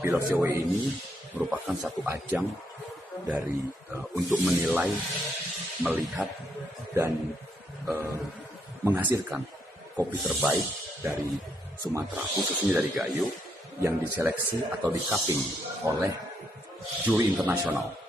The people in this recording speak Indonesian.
Pilot CW ini merupakan satu ajang dari untuk menilai, melihat dan menghasilkan kopi terbaik dari Sumatera, khususnya dari Gayo, yang diseleksi atau di-cupping oleh juri internasional.